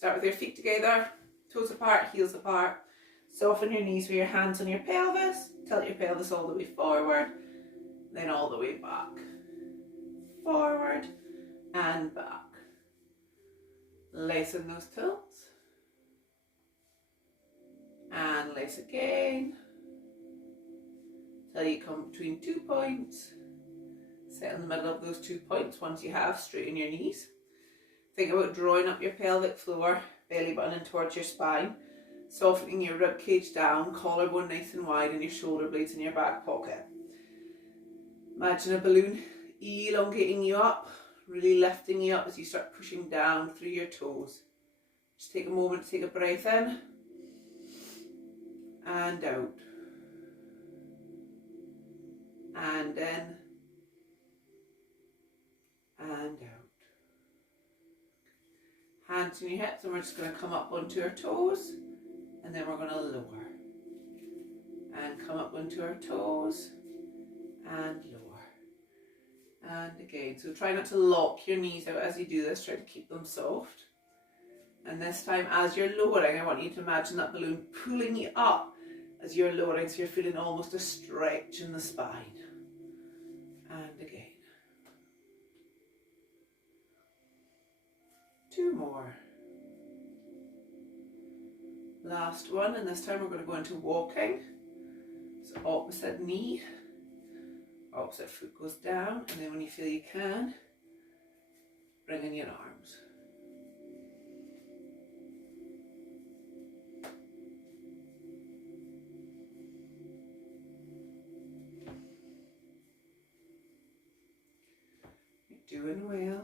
Start with your feet together, toes apart, heels apart. Soften your knees with your hands on your pelvis. Tilt your pelvis all the way forward, then all the way back. Forward and back. Lengthen those tilts. And lace again. Till you come between 2 points. Sit in the middle of those 2 points. Once you have, straighten your knees. Think about drawing up your pelvic floor, belly button in towards your spine. Softening your rib cage down, collarbone nice and wide, and your shoulder blades in your back pocket. Imagine a balloon elongating you up, really lifting you up as you start pushing down through your toes. Just take a moment to take a breath in and out. And in and out. Hands on your hips, and we're just going to come up onto our toes, and then we're going to lower. And come up onto our toes, and lower. And again, so try not to lock your knees out as you do this, try to keep them soft. And this time, as you're lowering, I want you to imagine that balloon pulling you up as you're lowering, so you're feeling almost a stretch in the spine. And again. 2 more. Last one, and this time we're going to go into walking. So opposite knee, opposite foot goes down, and then when you feel you can, bring in your arms. You're doing well.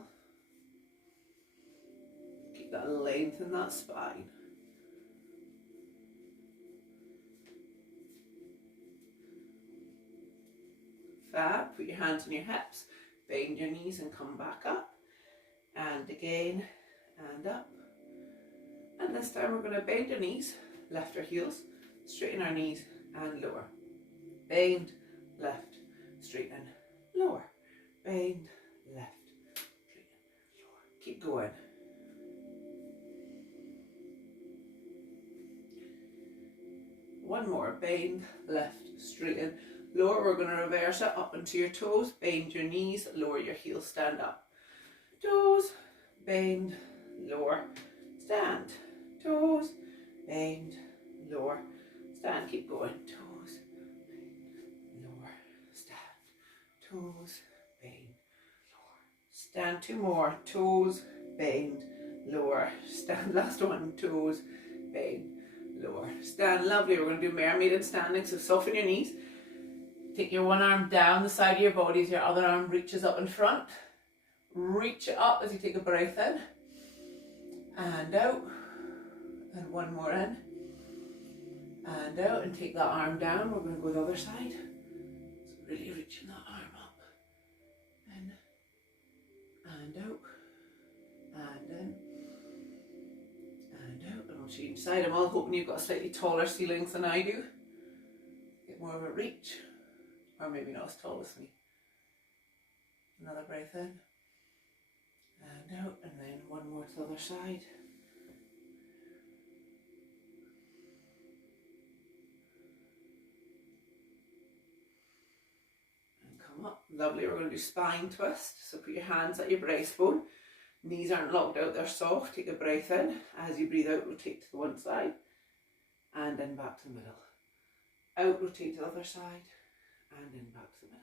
Keep that length in that spine. Fab. Put your hands on your hips, bend your knees and come back up. And again, and up. And this time we're going to bend our knees, lift our heels, straighten our knees and lower. Bend, lift, straighten, lower. Bend, lift, straighten, lower. Keep going. One more. Bend, lift, straighten, lower. We're going to reverse it up onto your toes. Bend your knees, lower your heels, stand up. Toes, bend, lower, stand. Toes, bend, lower, stand. Keep going. Toes, bend, lower, stand. Toes, bend, lower, stand. 2 more. Toes, bend, lower, stand. Last one. Toes, bend, lower, stand. Lovely. We're going to do mermaid and standing. So soften your knees. Take your one arm down the side of your body as your other arm reaches up in front. Reach it up as you take a breath in and out, and one more in and out, and take that arm down. We're going to go the other side, so really reaching that arm up, in and out, and in and out. And we'll change side. I'm all hoping you've got slightly taller ceilings than I do, get more of a reach, or maybe not as tall as me. Another breath in and out, and then one more to the other side. And come up. Lovely. We're going to do spine twist. So put your hands at your breastbone. Knees aren't locked out, they're soft. Take a breath in. As you breathe out, rotate to the one side. And then back to the middle. Out, rotate to the other side. And then back to the middle.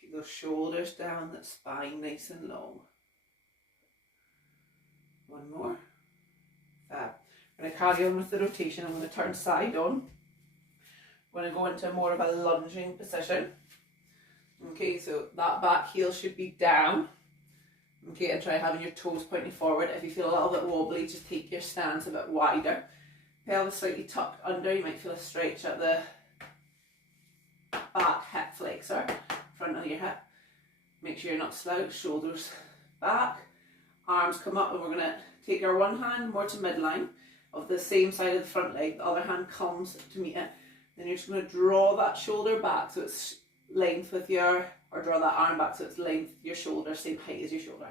Keep those shoulders down, that spine nice and long. One more. Fab. I'm going to carry on with the rotation. I'm going to turn side on. I'm going to go into more of a lunging position. Okay, so that back heel should be down. Okay, and try having your toes pointing forward. If you feel a little bit wobbly, just take your stance a bit wider. Pelvis slightly tucked under. You might feel a stretch at the back hip flexor, front of your hip. Make sure you're not slouched, shoulders back, arms come up, and we're going to take our one hand more to midline of the same side of the front leg. The other hand comes to meet it. Then you're just going to draw that shoulder back so it's length with your or draw that arm back so it's length your shoulder, same height as your shoulder.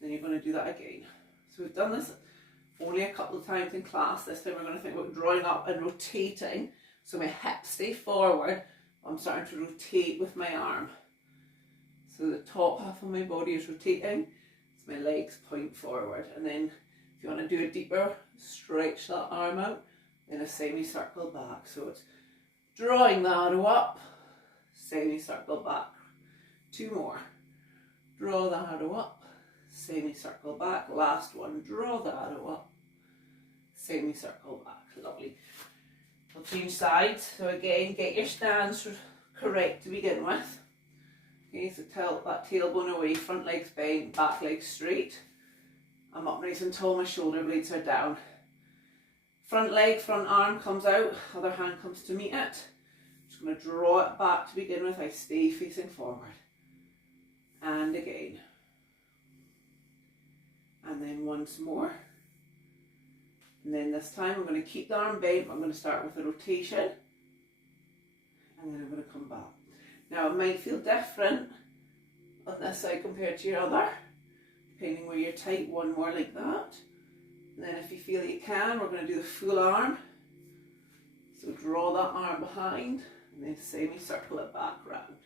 Then you're going to do that again. So we've done this only a couple of times in class. This time we're going to think about drawing up and rotating. So my hips stay forward. I'm starting to rotate with my arm. So the top half of my body is rotating. So my legs point forward. And then if you want to do a deeper, stretch that arm out. Then a semicircle back. So it's drawing the arrow up, semicircle back. 2 more. Draw the arrow up, semicircle back. Last one, draw the arrow up, semicircle back. Lovely. We'll change sides. So again, get your stance correct to begin with. Okay, so tilt that tailbone away, front legs bent, back legs straight. I'm up nice and tall, my shoulder blades are down. Front leg, front arm comes out, other hand comes to meet it. Just going to draw it back to begin with. I stay facing forward. And again. And then once more. And then this time I'm going to keep the arm bent. I'm going to start with a rotation. And then I'm going to come back. Now it might feel different on this side compared to your other, depending where you're tight. One more like that. And then if you feel you can, we're going to do the full arm. So draw that arm behind and then semicircle it back round.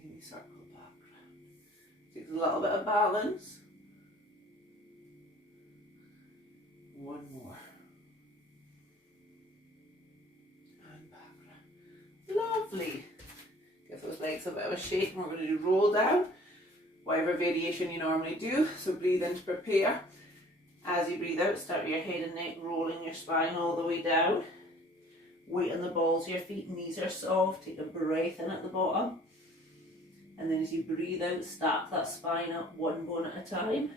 Semicircle back round. Takes a little bit of balance. One more. And back round. Lovely. Give those legs a bit of a shake and we're going to do roll down. Whatever variation you normally do. So breathe in to prepare. As you breathe out, start with your head and neck, rolling your spine all the way down. Weight on the balls of your feet, knees are soft. Take a breath in at the bottom. And then as you breathe out, stack that spine up one bone at a time.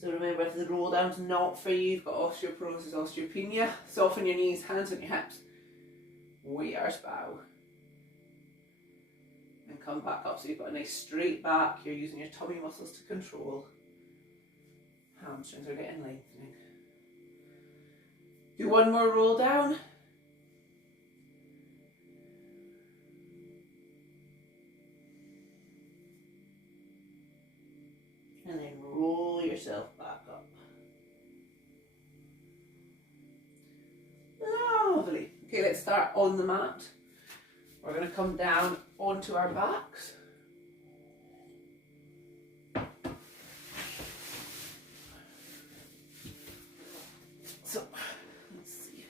So remember, if the roll down's not for you, you've got osteoporosis, osteopenia, soften your knees, hands on your hips. Warrior's bow. And come back up so you've got a nice straight back. You're using your tummy muscles to control. Hamstrings are getting lengthening. Do one more roll down. And then roll yourself back up. Lovely. Okay, let's start on the mat. We're going to come down onto our backs. So, let's see.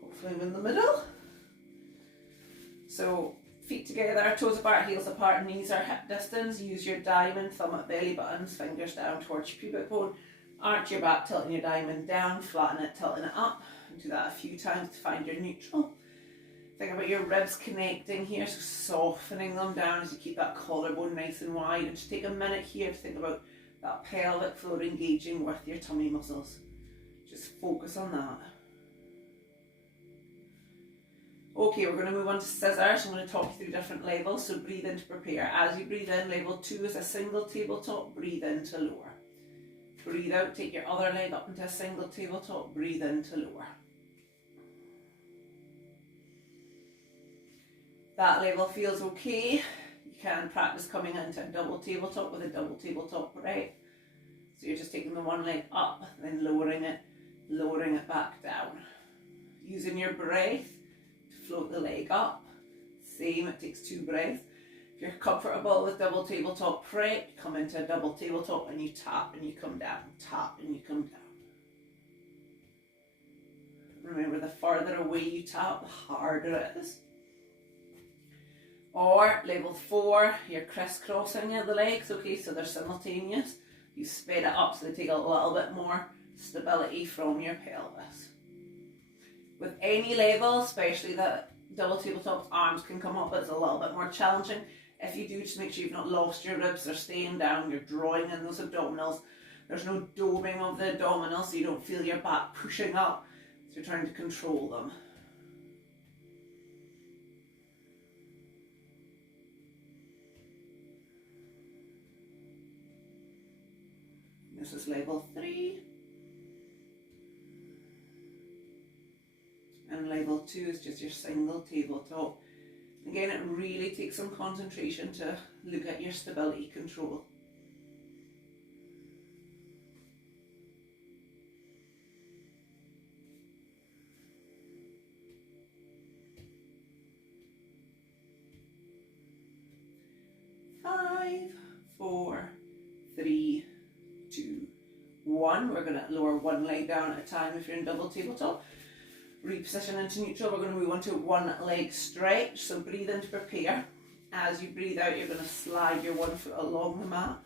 Hopefully I'm in the middle. So, feet together, toes apart, heels apart, knees are hip distance. Use your diamond, thumb at belly buttons, fingers down towards your pubic bone. Arch your back, tilting your diamond down, flatten it, tilting it up. And do that a few times to find your neutral. Think about your ribs connecting here, so softening them down as you keep that collarbone nice and wide. And just take a minute here to think about that pelvic floor engaging with your tummy muscles. Just focus on that. Okay, we're going to move on to scissors. I'm going to talk you through different levels, so breathe in to prepare. As you breathe in, level 2 is a single tabletop, breathe in to lower. Breathe out, take your other leg up into a single tabletop, breathe in to lower. That level feels okay. You can practice coming into a double tabletop with a double tabletop breath. So you're just taking the one leg up, then lowering it back down. Using your breath to float the leg up. Same, it takes 2 breaths. If you're comfortable with double tabletop prep, come into a double tabletop and you tap and you come down, tap and you come down. Remember, the further away you tap, the harder it is. Or level 4, you're crisscrossing the legs, okay, so they're simultaneous. You sped it up so they take a little bit more stability from your pelvis. With any level, especially the double tabletops, arms can come up, but it's a little bit more challenging. If you do, just make sure you've not lost your ribs, they're staying down, you're drawing in those abdominals. There's no doming of the abdominals, so you don't feel your back pushing up, so you're trying to control them. This is level 3. And level 2 is just your single tabletop. Again, it really takes some concentration to look at your stability control. Five, 4, 3, 2, 1. We're going to lower one leg down at a time if you're in double tabletop. Reposition into neutral. We're going to move on to one leg stretch. So breathe in to prepare. As you breathe out, you're going to slide your one foot along the mat.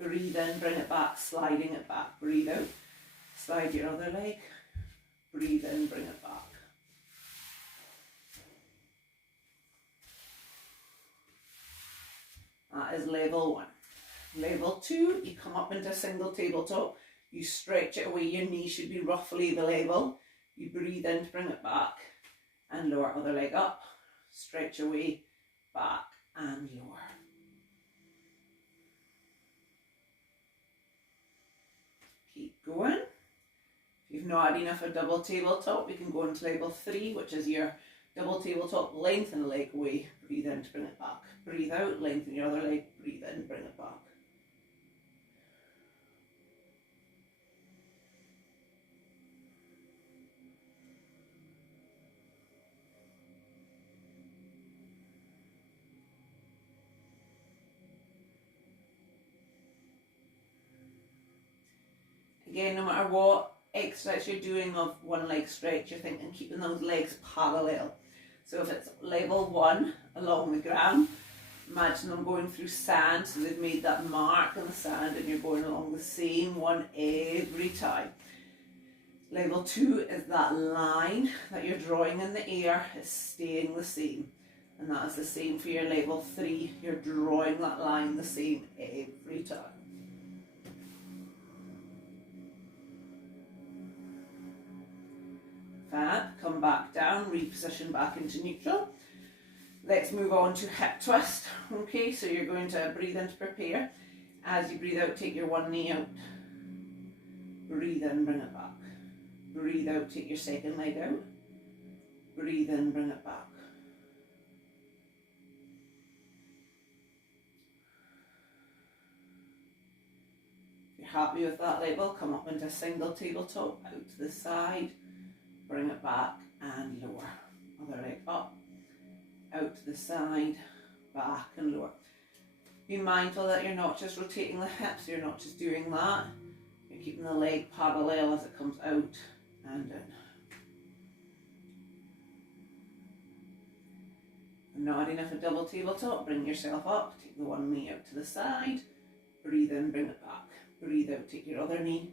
Breathe in, bring it back, sliding it back. Breathe out, slide your other leg. Breathe in, bring it back. That is level 1. Level 2, you come up into single tabletop. You stretch it away, your knees should be roughly the level. You breathe in to bring it back and lower other leg up. Stretch away, back and lower. Keep going. If you've not had enough of double tabletop, we can go into level 3, which is your double tabletop, lengthen the leg away, breathe in to bring it back. Breathe out, lengthen your other leg, breathe in, bring it back. Again, no matter what exercise you're doing of one leg stretch, you're thinking keeping those legs parallel. So if it's level 1 along the ground, imagine them going through sand, so they've made that mark in the sand and you're going along the same one every time. Level 2 is that line that you're drawing in the air is staying the same. And that is the same for your level 3, you're drawing that line the same every time. Fab, come back down, reposition back into neutral. Let's move on to hip twist. Okay, so you're going to breathe in to prepare. As you breathe out, take your one knee out. Breathe in, bring it back. Breathe out, take your second leg out. Breathe in, bring it back. If you're happy with that level, come up into single tabletop, out to the side. Bring it back and lower. Other leg up, out to the side, back and lower. Be mindful that you're not just rotating the hips, you're not just doing that. You're keeping the leg parallel as it comes out and in. And not enough a double tabletop, bring yourself up, take the one knee out to the side, breathe in, bring it back. Breathe out, take your other knee.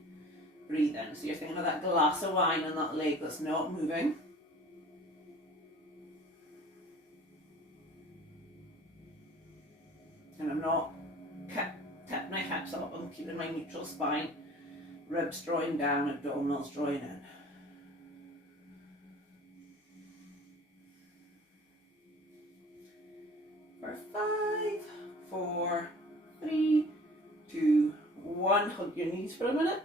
Breathe in. So you're thinking of that glass of wine on that leg that's not moving. And I'm not tapping my hips up, I'm keeping my neutral spine. Ribs drawing down, abdominals drawing in. For 5, 4, 3, 2, 1. Hug your knees for a minute.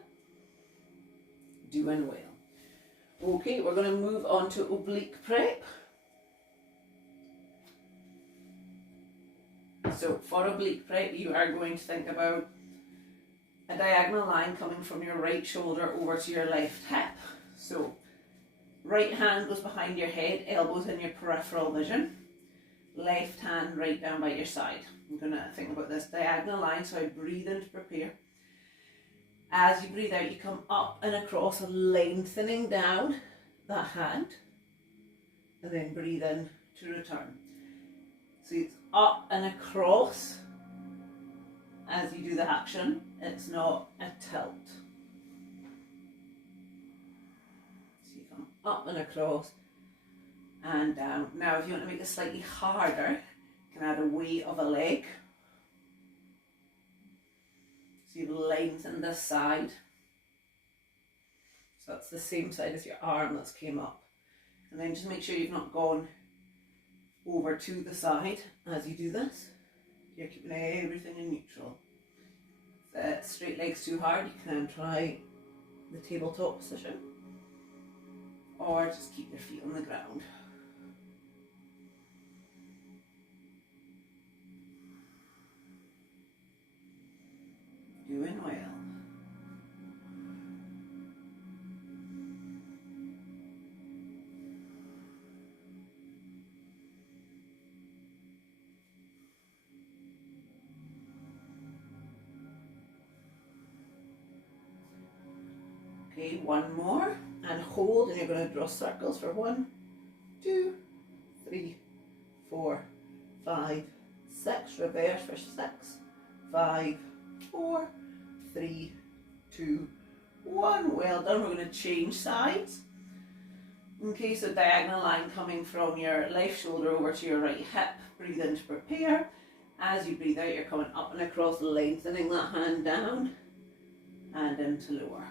Doing well. Okay, we're going to move on to oblique prep. So for oblique prep, you are going to think about a diagonal line coming from your right shoulder over to your left hip. So right hand goes behind your head, elbows in your peripheral vision. Left hand right down by your side. I'm going to think about this diagonal line, so I breathe in to prepare. As you breathe out, you come up and across, lengthening down that hand, and then breathe in to return. So it's up and across as you do the action, it's not a tilt. So you come up and across and down. Now if you want to make it slightly harder, you can add a weight of a leg. So you've lengthened this side. So that's the same side as your arm that's came up. And then just make sure you've not gone over to the side as you do this. You're keeping everything in neutral. If the straight leg's too hard, you can try the tabletop position. Or just keep your feet on the ground. Okay, one more, and hold, and you're going to draw circles for 1, 2, 3, 4, 5, 6, reverse for 6, 5, 4, 3, 2, 1. Well done. We're going to change sides. Okay, so diagonal line coming from your left shoulder over to your right hip. Breathe in to prepare. As you breathe out, you're coming up and across, lengthening that hand down and into lower.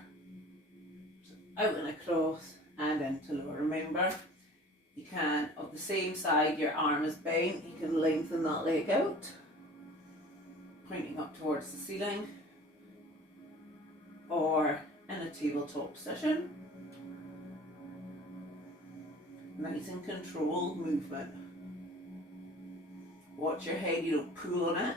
So out and across and into lower. Remember, you can, of the same side, your arm is bent, you can lengthen that leg out, pointing up towards the ceiling, or in a tabletop position. Nice and controlled movement. Watch your head, you don't pull on it.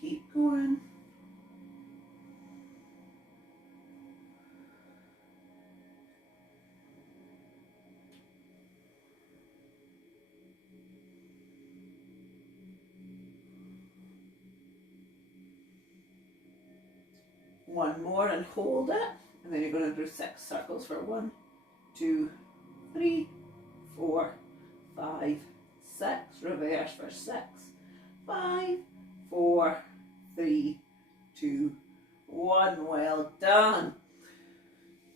Keep going. One more and hold it, and then you're going to do 6 circles for 1, 2, 3, 4, 5, 6, reverse for 6, 5, 4, 3, 2, 1. Well done.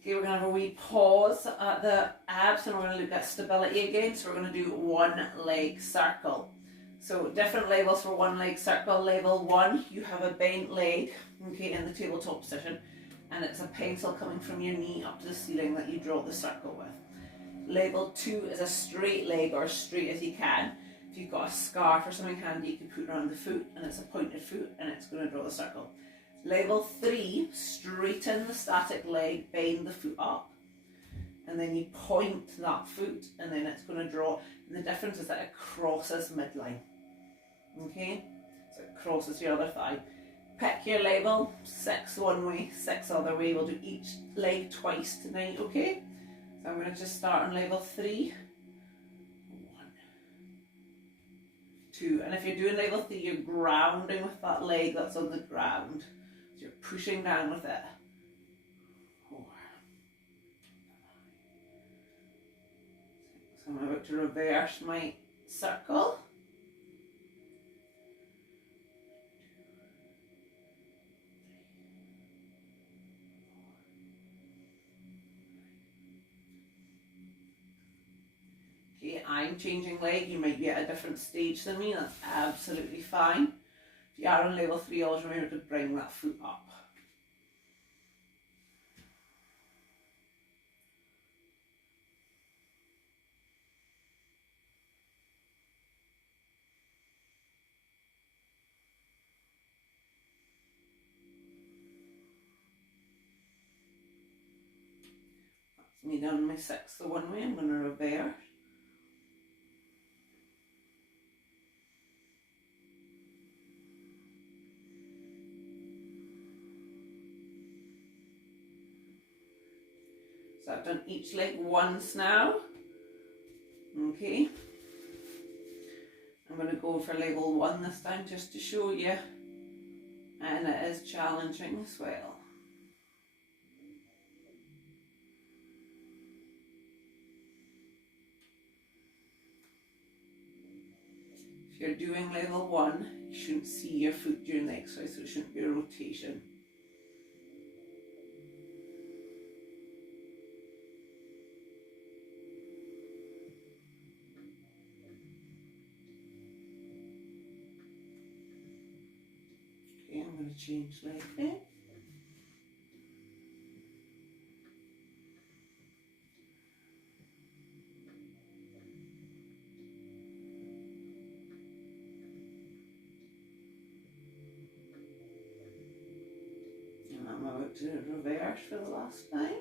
Okay, we're going to have a wee pause at the abs, and we're going to look at stability again. So we're going to do 1 leg circle. So different levels for 1 leg circle. Level 1, you have a bent leg, okay, in the tabletop position, and it's a pencil coming from your knee up to the ceiling that you draw the circle with. Level 2 is a straight leg, or as straight as you can. If you've got a scarf or something handy, you can put it around the foot, and it's a pointed foot, and it's going to draw the circle. Level 3, straighten the static leg, bend the foot up, and then you point that foot, and then it's going to draw. And the difference is that it crosses midline. Okay, so it crosses your other thigh. Pick your level, 6 one way, 6 other way. We'll do each leg twice tonight, okay? So I'm going to just start on level 3. 1, 2, and if you're doing level 3, you're grounding with that leg that's on the ground. So you're pushing down with it. 4. So I'm about to reverse my circle. I'm changing leg, you might be at a different stage than me, that's absolutely fine. If you are on level 3, always remember to bring that foot up. That's me done my 6th the one way. I'm going to reverse. So I've done each leg once now. Okay. I'm going to go for level 1 this time just to show you. And it is challenging as well. If you're doing level 1, you shouldn't see your foot during the exercise, so it shouldn't be a rotation. I'm going to change leg there. And I'm about to reverse for the last time.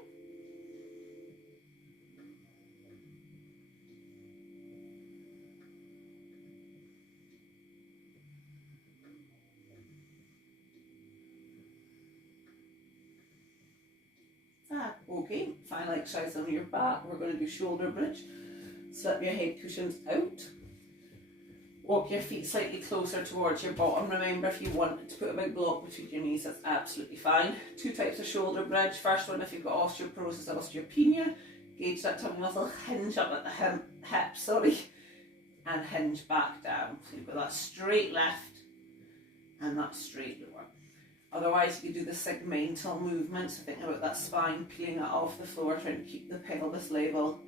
Okay, final exercise on your back. We're going to do shoulder bridge. Slip your head cushions out. Walk your feet slightly closer towards your bottom. Remember, if you want to put a big block between your knees, that's absolutely fine. Two types of shoulder bridge. First one, if you've got osteoporosis, osteopenia, gauge that tummy muscle, hinge up at the hip, and hinge back down. So you've got that straight left and that straight lower. Otherwise, you do the segmental movement. So think about that spine, peeling it off the floor, trying to keep the pelvis level,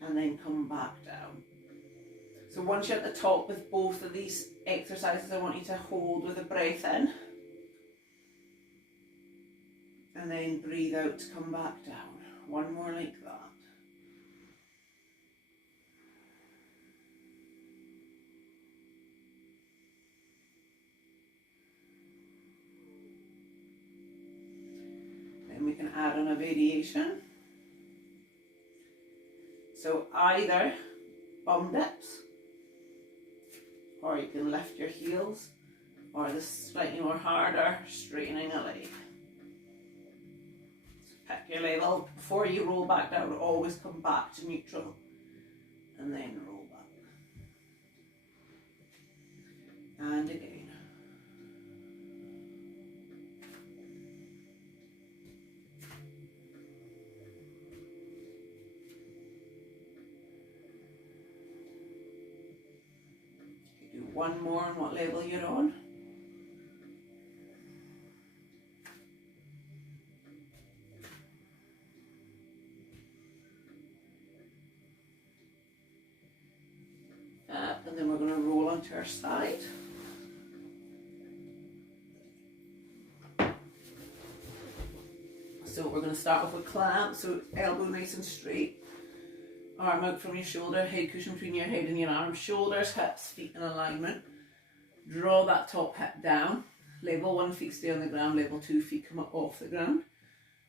and then come back down. So once you're at the top with both of these exercises, I want you to hold with a breath in. And then breathe out to come back down. One more like that. Then we can add on a variation. So either bum dips, or you can lift your heels, or this is slightly more harder, straightening a leg. So pick your level. Before you roll back down, always come back to neutral, and then roll back. And again. Do one more on what level you're on. And then we're going to roll onto our side. So we're going to start off with clamp, so elbow nice and straight, arm out from your shoulder, head cushion between your head and your arms, shoulders, hips, feet in alignment. Draw that top hip down. Level 1 feet stay on the ground, level 2 feet come up off the ground.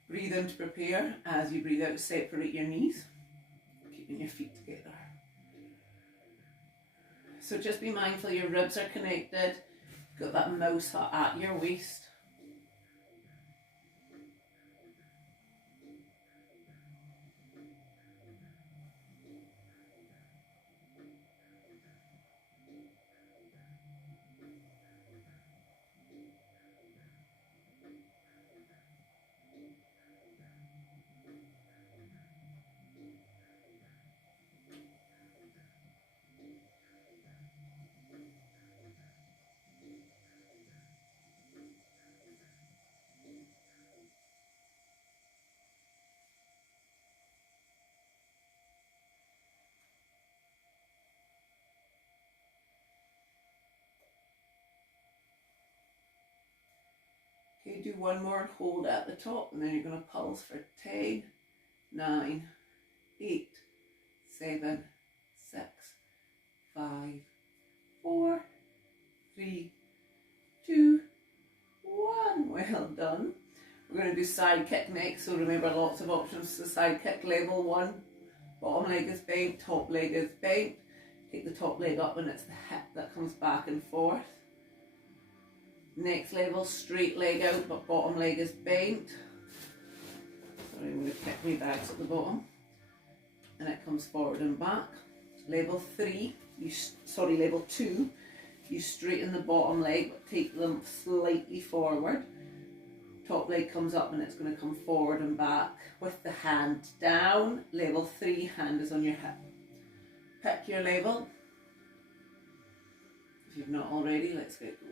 Breathe in to prepare. As you breathe out, separate your knees, keeping your feet together. So just be mindful your ribs are connected, got that mouse hut at your waist. Okay, do one more and hold at the top, and then you're going to pulse for 10, 9, 8, 7, 6, 5, 4, 3, 2, 1. Well done. We're going to do side kick next, so remember lots of options. So side kick level 1, bottom leg is bent, top leg is bent. Take the top leg up and it's the hip that comes back and forth. Next level, straight leg out, but bottom leg is bent. Sorry, I'm going to kick my bags at the bottom. And it comes forward and back. Level 3, level 2, you straighten the bottom leg, but take them slightly forward. Top leg comes up and it's going to come forward and back with the hand down. Level 3, hand is on your hip. Pick your level. If you've not already, let's get going.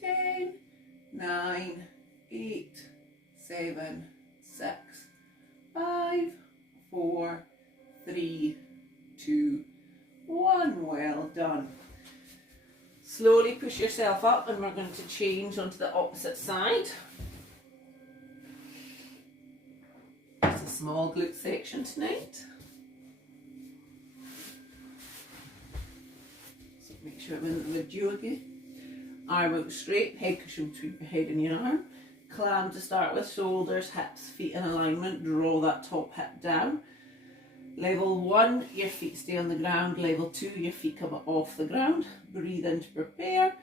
Ten, 9, 8, 7, 3, 2, 1. Well done. Slowly push yourself up and we're going to change onto the opposite side. It's a small glute section tonight. So make sure I'm in the video again. Arm out straight, head cushion between your head and your arm. Clam to start with, shoulders, hips, feet in alignment. Draw that top hip down. Level 1, your feet stay on the ground. Level 2, your feet come off the ground. Breathe in to prepare.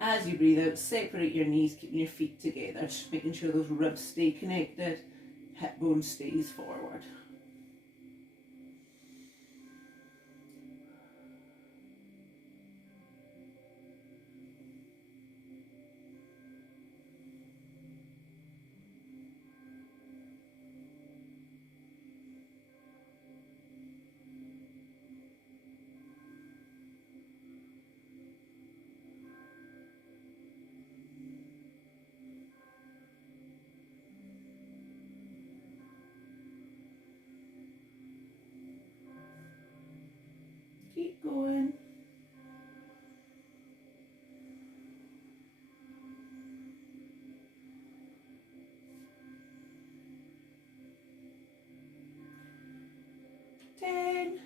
As you breathe out, separate your knees, keeping your feet together. Just making sure those ribs stay connected. Hip bone stays forward. Keep going. Ten,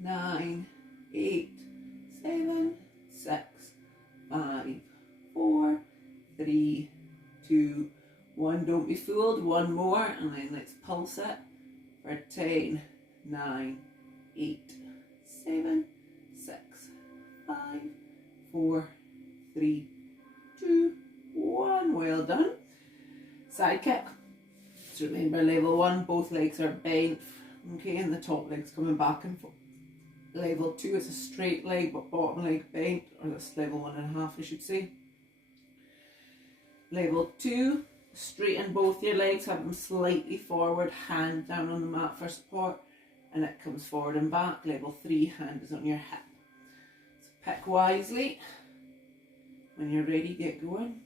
9, 8, 7, 6, 5, 4, 3, 2, 1. Don't be fooled. One more, and then let's pulse it for 10, 9, 8, 7, 6, 5, 4, 3, 2, 1. Well done. Side kick. So remember, level 1, both legs are bent, okay, and the top leg's coming back and forth. Level 2 is a straight leg, but bottom leg bent, or that's level 1.5, I should say. Level 2, straighten both your legs, have them slightly forward, hand down on the mat for support, and it comes forward and back. Level 3, hand is on your hip. So pick wisely. When you're ready, get going.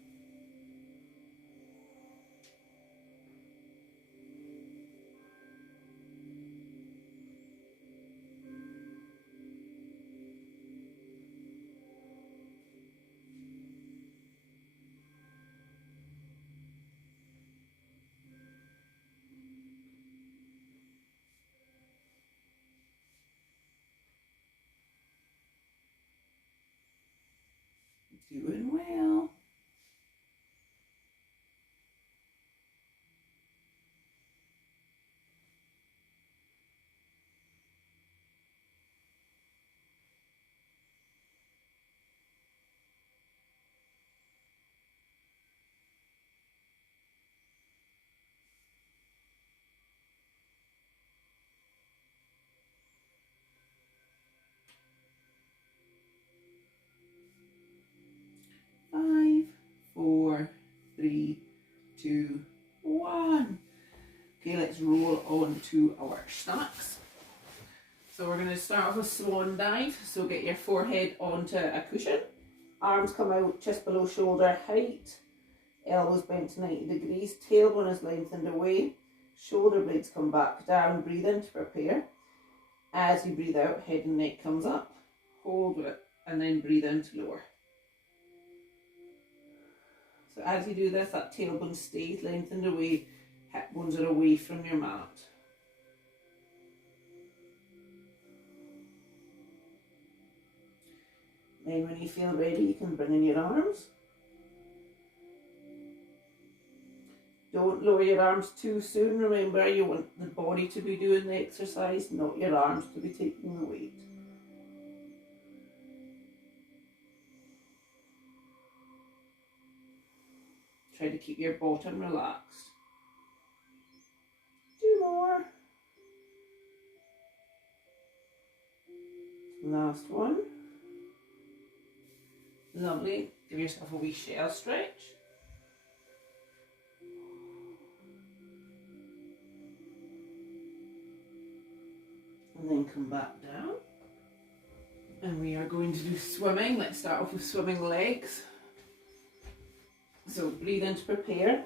Doing well. Five, 4, 3, 2, 1. Okay, let's roll on to our stacks. So we're going to start off with swan dive. So get your forehead onto a cushion. Arms come out just below shoulder height. Elbows bent to 90 degrees. Tailbone is lengthened away. Shoulder blades come back down. Breathe in to prepare. As you breathe out, head and neck comes up. Hold it and then breathe in to lower. So as you do this, that tailbone stays lengthened away. Hip bones are away from your mat. Then when you feel ready, you can bring in your arms. Don't lower your arms too soon. Remember, you want the body to be doing the exercise, not your arms to be taking the weight. Try to keep your bottom relaxed. 2 more. Last one. Lovely. Give yourself a wee shell stretch. And then come back down. And we are going to do swimming. Let's start off with swimming legs. So breathe in to prepare.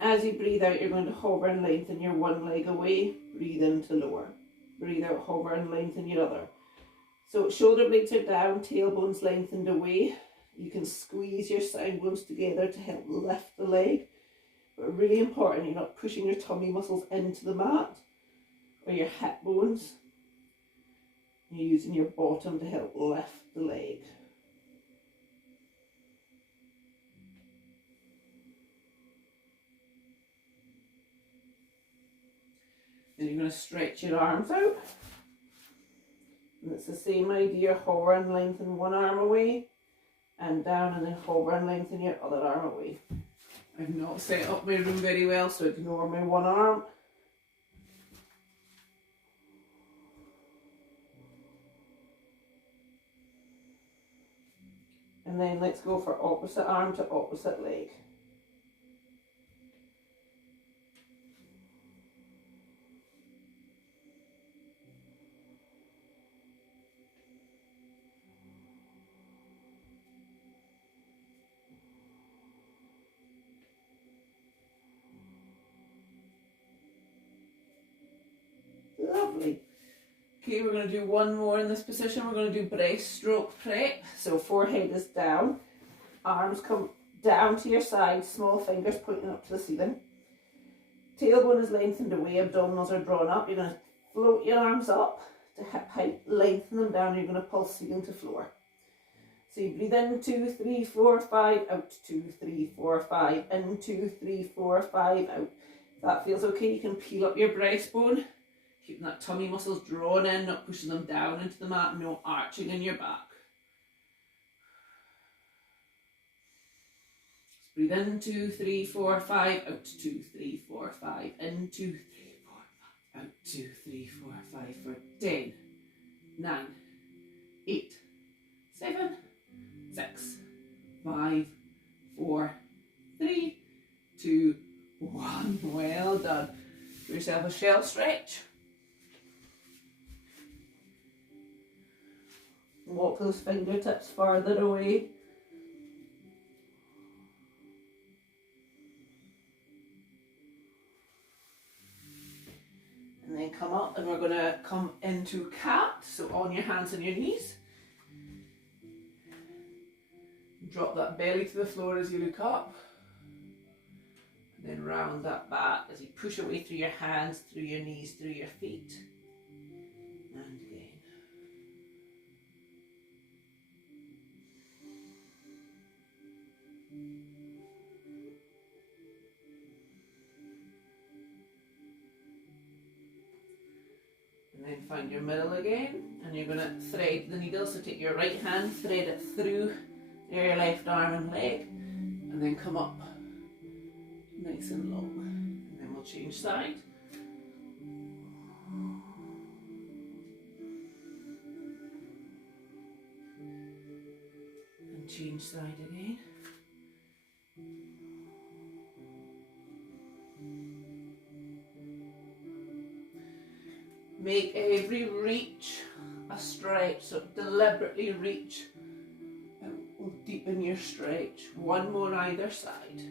As you breathe out, you're going to hover and lengthen your one leg away. Breathe in to lower. Breathe out, hover and lengthen your other. So shoulder blades are down, tailbones lengthened away. You can squeeze your side bones together to help lift the leg. But really important, you're not pushing your tummy muscles into the mat or your hip bones. You're using your bottom to help lift the leg. Then you're going to stretch your arms out. And it's the same idea, hover and lengthen one arm away and down, and then hover and lengthen your other arm away. I've not set up my room very well, so ignore my one arm. And then let's go for opposite arm to opposite leg. Lovely. Okay, we're going to do one more in this position. We're going to do breaststroke prep. So forehead is down, arms come down to your side, small fingers pointing up to the ceiling. Tailbone is lengthened away, abdominals are drawn up. You're going to float your arms up to hip height, lengthen them down. You're going to pulse ceiling to floor. So you breathe in, 2, 3, 4, 5, out, 2, 3, 4, 5, in, 2, 3, 4, 5, out. If that feels okay, you can peel up your breastbone. Keeping that tummy muscles drawn in, not pushing them down into the mat, no arching in your back. Let's breathe in, 2, 3, 4, 5, out, 2, 3, 4, 5, in, 2, 3, 4, 5, out, 2, 3, 4, 5 for 10, 9, 8, 7, 6, 5, 4, 3, 2, 1. Well done. Give yourself a shell stretch. Walk those fingertips farther away. And then come up, and we're going to come into cat. So on your hands and your knees. Drop that belly to the floor as you look up. And then round that back as you push away through your hands, through your knees, through your feet. And again. And then find your middle again, and you're going to thread the needle. So take your right hand, thread it through your left arm and leg, and then come up nice and long. And then we'll change side. And change side again. Make every reach a stretch, so deliberately reach and we'll deepen your stretch. One more either side.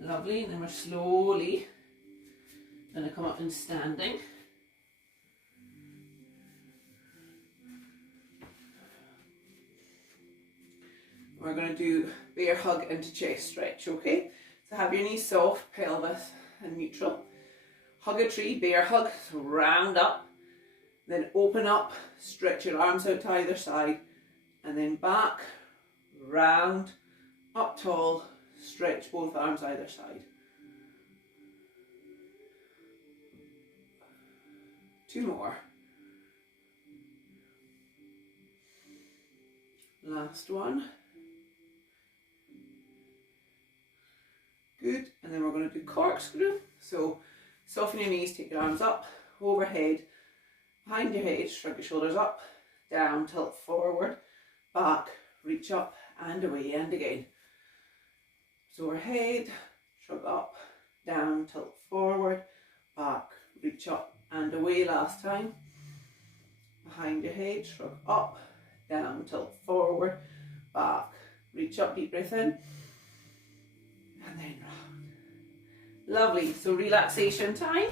Lovely, and then we're slowly going to come up in standing. We're going to do bear hug into chest stretch, okay? So have your knees soft, pelvis and neutral. Hug a tree, bear hug, so round up, then open up, stretch your arms out to either side, and then back, round, up tall, stretch both arms either side. 2 more. Last one. Good, and then we're going to do corkscrew. So soften your knees, take your arms up, overhead, behind your head, shrug your shoulders up, down, tilt forward, back, reach up and away and again. So overhead, shrug up, down, tilt forward, back, reach up and away. Last time. Behind your head, shrug up, down, tilt forward, back, reach up, deep breath in, and then round. Lovely, so relaxation time.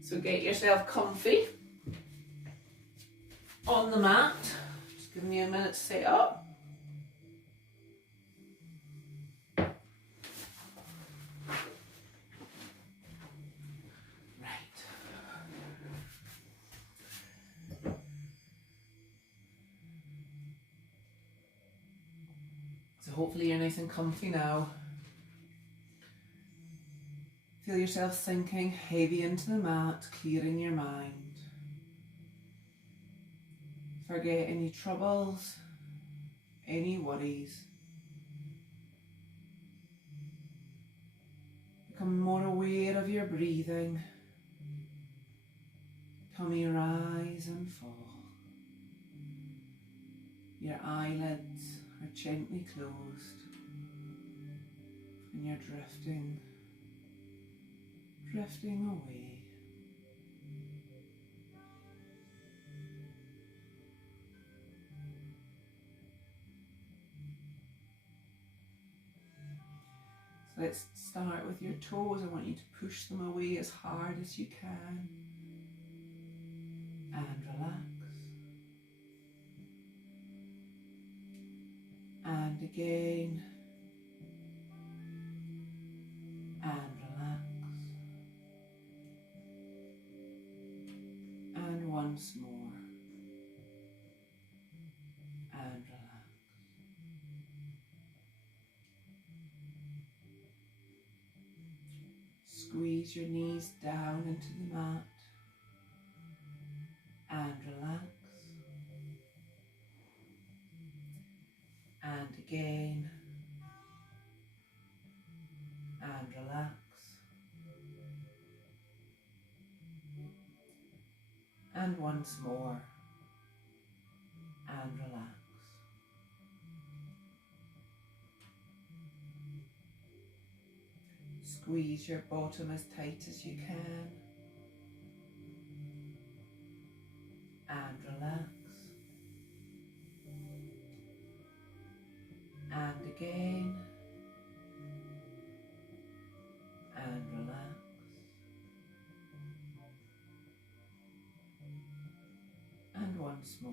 So get yourself comfy on the mat. Just giving you a minute to set up. So hopefully you're nice and comfy now. Feel yourself sinking heavy into the mat, clearing your mind. Forget any troubles, any worries. Become more aware of your breathing. Tummy rise and fall. Your eyelids are gently closed and you're drifting away. So let's start with your toes. I want you to push them away as hard as you can and relax. And again and relax. And once more and relax. Squeeze your knees down into the mat and relax. And again and relax. And once more and relax. Squeeze your bottom as tight as you can and relax. And again and relax. And once more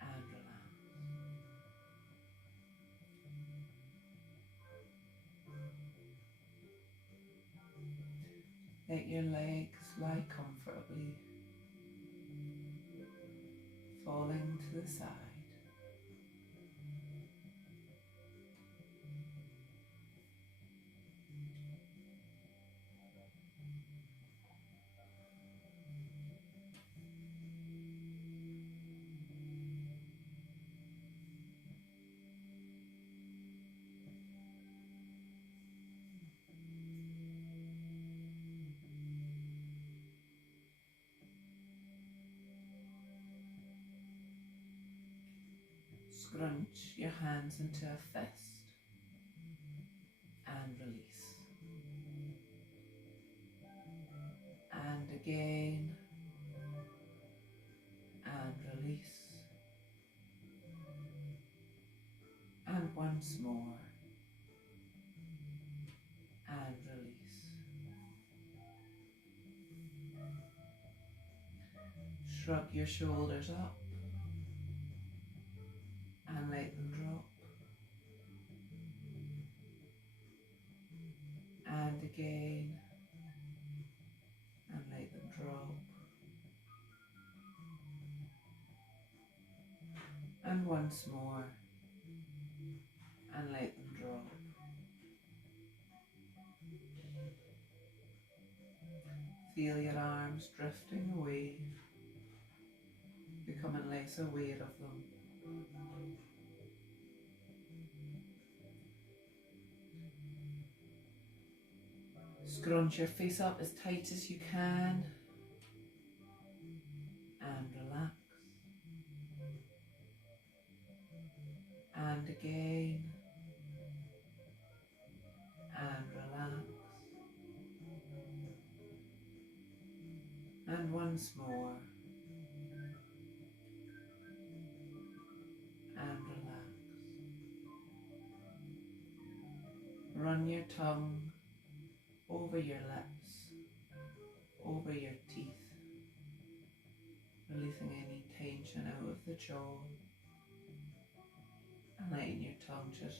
and relax. Let your legs lie comfortably, falling to the side. Scrunch your hands into a fist and release. And again and release. And once more and release. Shrug your shoulders up and let them drop. And again and let them drop. And once more and let them drop. Feel your arms drifting away, becoming less aware of them. Scrunch your face up as tight as you can and relax. And again and relax. And once more run your tongue over your lips, over your teeth, releasing any tension out of the jaw and letting your tongue just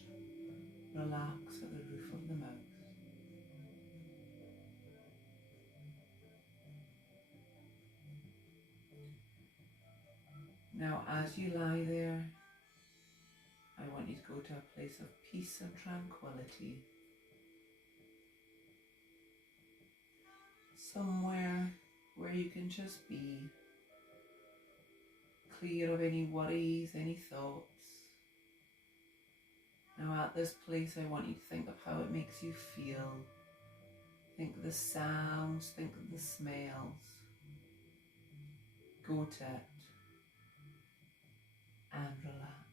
relax at the roof of the mouth. Now, as you lie there, I want you to go to a place of peace and tranquility. Somewhere where you can just be clear of any worries, any thoughts. Now at this place I want you to think of how it makes you feel. Think of the sounds, think of the smells. Go to it and relax.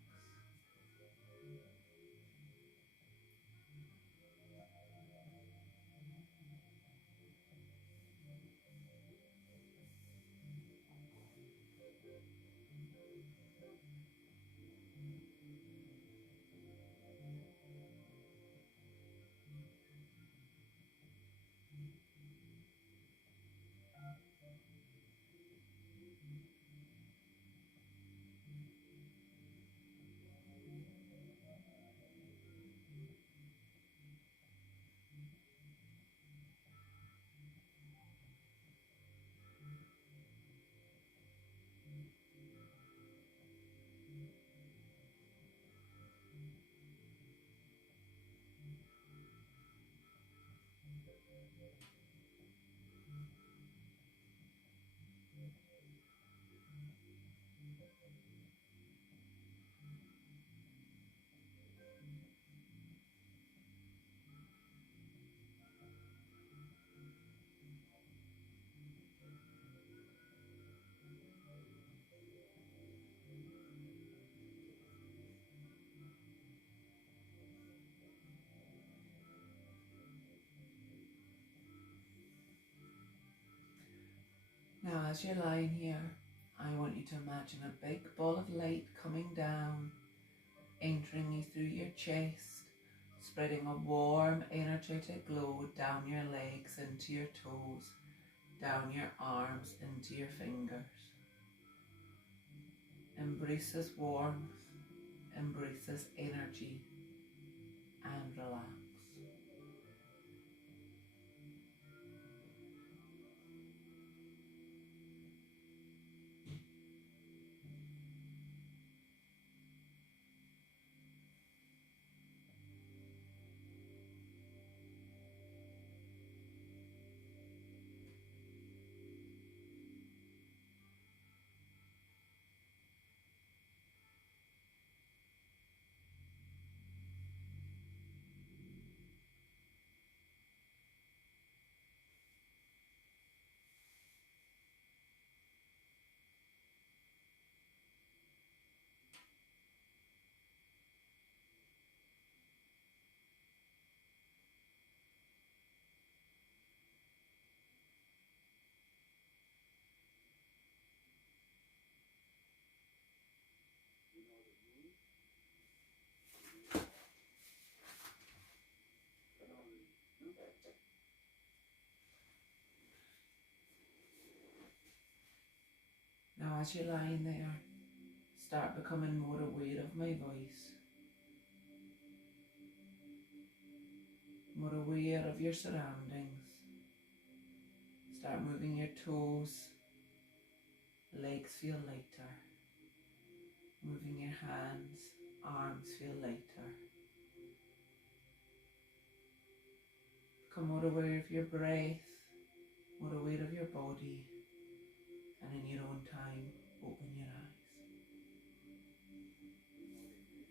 Now as you're lying here, I want you to imagine a big ball of light coming down, entering you through your chest, spreading a warm, energetic glow down your legs, into your toes, down your arms, into your fingers. Embrace this warmth, embrace this energy, and relax. Now as you're lying there, start becoming more aware of my voice, more aware of your surroundings. Start moving your toes, legs feel lighter. Moving your hands, arms feel lighter. Become more aware of your breath, more aware of your body, and in your own time,